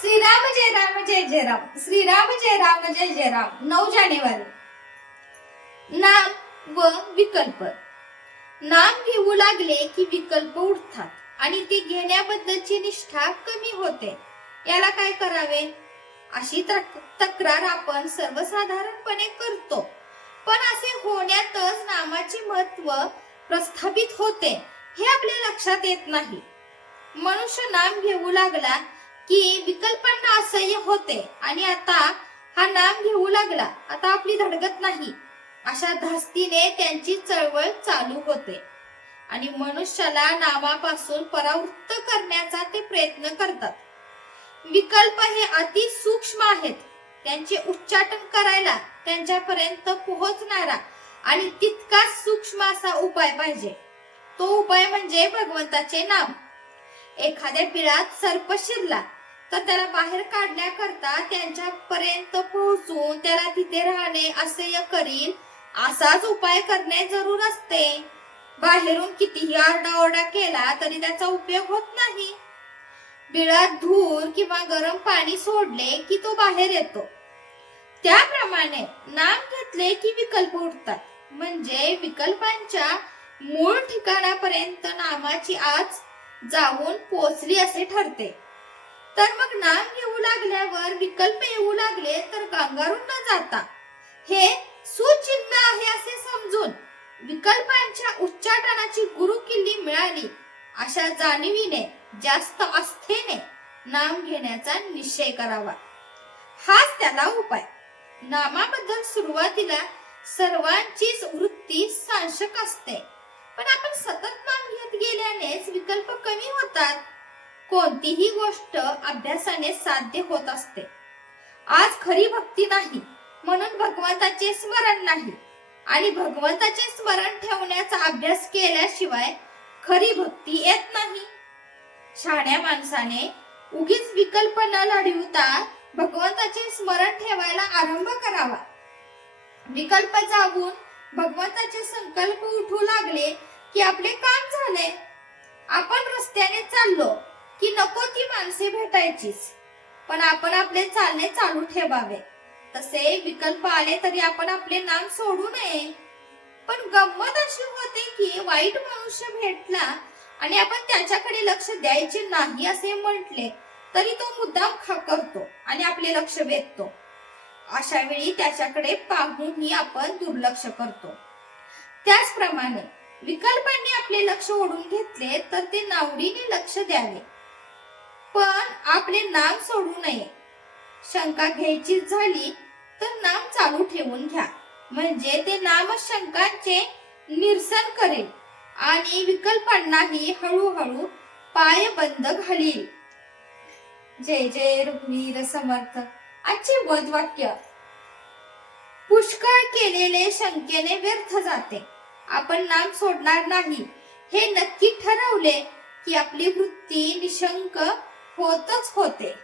श्रीराम जय राम जय जय राम. श्रीराम जय राम जय जय राम. 9 जानेवारी. नाम व विकल्प. नाम घेऊ लागले की विकल्प उठतात आणि ते घेण्याबद्दलची निष्ठा कमी होते. याला काय करावे? अशी तक्रार आपण सर्वसाधारणपणे करतो, पण असे होण्यातच नामाचे महत्व प्रस्थापित होते हे आपल्या लक्षात येत नाही. मनुष्य नाम घेऊ लागला की विकल्पांना असह्य होते आणि आता हा नाम घेऊ लागला, आता आपली धडगत नाही, अशा धास्तीने त्यांची चळवळ चालू होते आणि मनुष्याला नामापासून परावृत्त करण्याचा ते प्रयत्न करतात. विकल्प हे अति सूक्ष्म आहेत. त्यांचे उच्चाटन करायला त्यांच्यापर्यंत पोहोचणारा आणि तितकाच सूक्ष्म असा उपाय पाहिजे. तो उपाय म्हणजे भगवंताचे नाम. एखाद्या बिळात सर्प शिरला तर त्याला बाहेर काढण्याकरता त्यांच्यापर्यंत पोहोचून त्याला तिथे राहणे असह्य करील असाच उपाय करणे जरूर असते. बाहेरून कितीही आरडाओरडा केला तरी त्याचा उपयोग होत नाही. बिळात धूर किंवा गरम पाणी सोडले की तो बाहेर येतो. त्याप्रमाणे नाम घेतले की विकल्प उठतात, म्हणजे विकल्पांच्या मूळ ठिकाणापर्यंत नामाची आच जाऊन पोचली असे ठरते. तर मग नाम घेऊ लागल्यावर विकल्प येऊ लागले तर गांगारून न जाता हे सुचिन्ह आहे असे समजून विकल्पांच्या उच्चाटनाची गुरुकिल्ली मिळाली अशा जाणीवीने जास्त आस्थेने नाम घेण्याचा निश्चय करावा. हाच त्याला उपाय. नामाबद्दल सुरुवातीला सर्वांचीच वृत्ती साशंक असते, पण आपण सतत नाम घेत गेल्यानेच विकल्प कमी होतात. कोणतीही गोष्ट अभ्यासाने साध्य होत असते. आज खरी भक्ती नाही म्हणून भगवंताचे स्मरण नाही, आणि भगवंताचे स्मरण ठेवण्याचा अभ्यास केल्याशिवाय खरी भक्ती येत नाही. शहाण्या माणसाने उगीच विकल्प न लढवता भगवंताचे स्मरण ठेवायला आरंभ करावा. विकल्प जागून भगवंताचे संकल्प उठू लागले की आपले काम झाले. आपण रस्त्याने चाललो की नको ती माणसे भेटायचीच, पण आपण आपले चालणे चालू ठेवावे. तसे विकल्प आले तरी आपण आपले नाम सोडू नये. पण गंमत अशी होते की वाईट मनुष्य भेटला आणि आपण त्याच्याकडे लक्ष द्यायचे नाही असे म्हटले तरी तो मुद्दाम करतो आणि आपले लक्ष वेधतो. अशा वेळी त्याच्याकडे पाहूनही आपण दुर्लक्ष करतो. त्याचप्रमाणे विकल्पांनी आपले लक्ष ओढून घेतले तर ते नावडीने लक्ष द्यावे, पण आपले नाम सोडू नये. शंका घ्यायची झाली तर नाम चालू ठेवून घ्या, म्हणजे ते नाम शंकांचे निरसन करेल आणि विकल्पांनाही हळूहळू पायबंद घालील. जय जय रघुवीर समर्थ. आजचे बोधवाक्य. पुष्कळ केलेले शंकेने व्यर्थ जाते. आपण नाम सोडणार नाही हे नक्की ठरवले की आपली वृत्ती निशंक होतच होते.